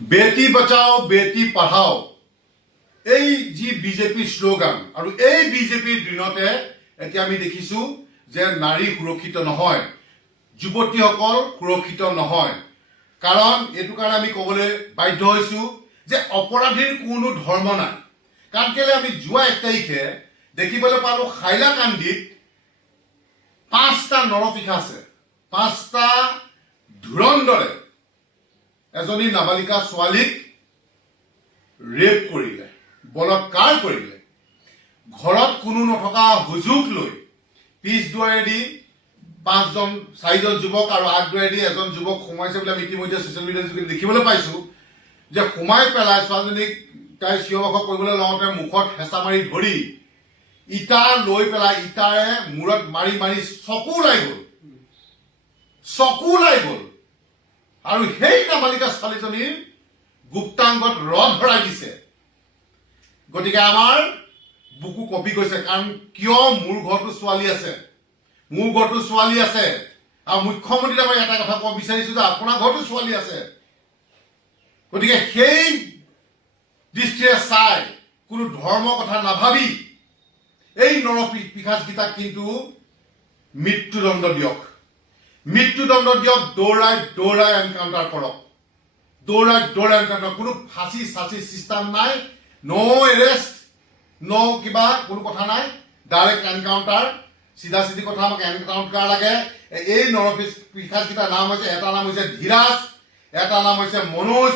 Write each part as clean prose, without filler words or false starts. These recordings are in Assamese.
বেটি বচাও বেটি পঢ়াও এই যি বিজেপিৰ শ্লোগান আৰু এই বিজেপিৰ দিনতে এতিয়া আমি দেখিছো যে নাৰী সুৰক্ষিত নহয়, যুৱতীসকল সুৰক্ষিত নহয়। কাৰণ এইটো কাৰণে আমি ক'বলৈ বাধ্য হৈছো যে অপৰাধীৰ কোনো ধৰ্ম নাই। কাৰণ কেলে আমি যোৱা 1 তাৰিখে দেখিবলৈ পালো হাইলাকান্দিত 5টা নৰপিশা আছে, 5টা ধুৰন্ধৰে এজনী নাবালিকা ছোৱালীক ৰেপ কৰিলে, বলৎকাৰ কৰিলে। ঘৰত কোনো নথকা হুজুক লৈ পিছ দুৱাৰেদি 4জন যুৱক আৰু আগ দুৱাৰেদি এজন যুৱক সোমাইছে বুলি আমি ইতিমধ্যে ছ'চিয়েল মিডিয়াত দেখিবলৈ পাইছো যে সোমাই পেলাই ছোৱালীজনীক তাই চিঞৰ বাখৰ কৰিবলৈ লওঁতে মুখত হেঁচা মাৰি ধৰি ইটা লৈ পেলাই ইটাৰে মূৰত মাৰি মাৰি চকু ওলাই গ'ল আৰু সেই নাবালিকা ছোৱালীজনীৰ গুপ্তাংগত ৰদ ভৰাই দিছে। গতিকে আমাৰ বুকু কঁপি গৈছে। কাৰণ কিয় মোৰ ঘৰতো ছোৱালী আছে, আৰু মুখ্যমন্ত্ৰীক মই এটা কথা ক'ব বিচাৰিছো যে আপোনাৰ ঘৰতো ছোৱালী আছে। গতিকে সেই দৃষ্টিৰে চাই কোনো ধৰ্মৰ কথা নাভাবি এই নৰপিশাচকেইটাক কিন্তু মৃত্যুদণ্ড দিয়ক, দৌৰাই এনকাউণ্টাৰ কৰক, কোনো ফাঁচি চিষ্টেম নাই, ন' এৰেষ্ট, ন' কিবা কোনো কথা নাই, ডাইৰেক্ট এনকাউণ্টাৰ, চিধা কথা। আমাক এনকাউণ্টাৰ লাগে। এই নৰপিশাচকেইটাৰ নাম হৈছে, এটা নাম হৈছে ধীৰাজ, এটা নাম হৈছে মনোজ,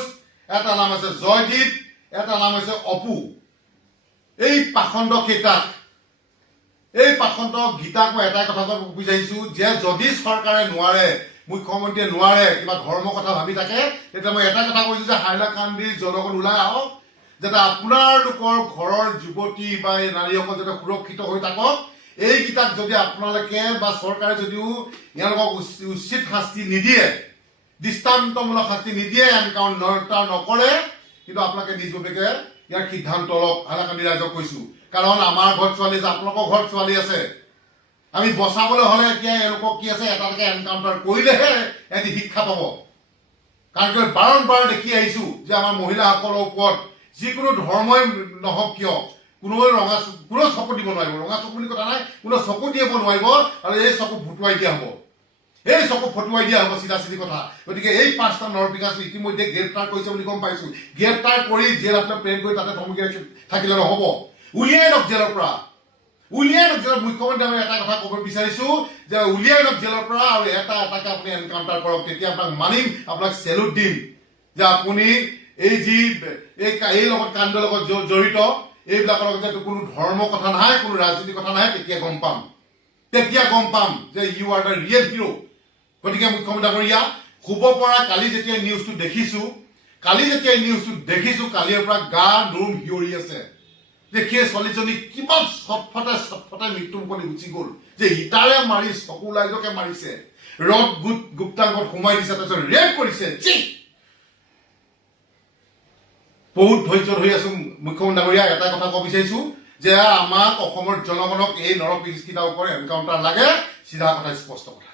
এটা নাম হৈছে জয়দীপ, এটা নাম হৈছে অপু। এই পাখণ্ড গীতাক মই এটাই কথা ক'ব বিচাৰিছো যে যদি চৰকাৰে নোৱাৰে, মুখ্যমন্ত্ৰীয়ে নোৱাৰে, কিবা ধৰ্মৰ কথা ভাবি থাকে, তেতিয়া মই এটা কথা কৈছো যে হাইলাকান্দিৰ জনগণ ওলাই আহক, যাতে আপোনালোকৰ ঘৰৰ যুৱতী বা এই নাৰীসকল যাতে সুৰক্ষিত হৈ থাকক। এইকেইটাক যদি আপোনালোকে বা চৰকাৰে যদিও ইয়ালোকক উচিত শাস্তি নিদিয়ে, দৃষ্টান্তমূলক শাস্তি নিদিয়ে, এনকাউণ্টাৰ নকৰে, কিন্তু আপোনালোকে নিজভাৱে ইয়াৰ সিদ্ধান্ত লওক। হাইলাকান্দি ৰাইজক কৈছো, কাৰণ আমাৰ ঘৰত ছোৱালী আছে, আপোনালোকৰ ঘৰত ছোৱালী আছে। আমি বচাবলৈ হ'লে এতিয়া এওঁলোকক কি আছে, এটালৈকে এনকাউণ্টাৰ কৰিলেহে এটি শিক্ষা পাব। কাৰণ বাৰম্বাৰ দেখি আহিছো যে আমাৰ মহিলাসকলৰ ওপৰত যিকোনো ধৰ্মই নহওক কিয় কোনো চকু দিব নোৱাৰিব। ৰঙা চকু বুলি কথা নাই, কোনো চকু দিব নোৱাৰিব, আৰু এই চকু ফুটুৱাই দিয়া হ'ব, চিধা কথা। গতিকে এই 5টা নৰপিশাচ ইতিমধ্যে গ্ৰেপ্তাৰ কৰিছে বুলি গম পাইছো। গ্ৰেপ্তাৰ কৰি জেল আপোনাৰ প্ৰেৰণ কৰি তাতে থমকি থাকিলে নহ'ব, উলিয়াই লওক জেলৰ পৰা, মুখ্যমন্ত্ৰী আমি এটা কথা ক'ব বিচাৰিছো যে উলিয়াই লওক জেলৰ পৰা, আৰু এটাকে আপুনি এনকাউণ্টাৰ কৰক। তেতিয়া আপোনাক মানিম, আপোনাক চেলুট দিম যে আপুনি এই যি এই লগত কাণ্ডৰ লগত জড়িত এইবিলাকৰ লগত যে কোনো ধৰ্মৰ কথা নাই, কোনো ৰাজনীতিৰ কথা নাই, তেতিয়া গম পাম যে you are the real hero. গতিকে মুখ্যমন্ত্ৰী ডাঙৰীয়া, শুব পৰা কালি যেতিয়া নিউজটো দেখিছো, কালিৰ পৰা গা নোম হিয়ৰি আছে যে সেই ছোৱালীজনী কিমান চটফটাই মৃত্যুমুখলৈ গুচি গ'ল, যে ইটাৰে মাৰি চকু ওলাই যোৱাকে মাৰিছে, ৰদ গুপ্তাংগত সোমাই দিছে, তাৰপিছত ৰেপ কৰিছে। বহুত ধৈৰ্য ধৰি আছো মুখ্যমন্ত্ৰী ডাঙৰীয়া। এটা কথা ক'ব বিচাৰিছো যে আমাক অসমৰ জনগণক এই নৰপিশাচকেইটাৰ ওপৰত এনকাউণ্টাৰ লাগে, চিধা কথা, স্পষ্ট কথা।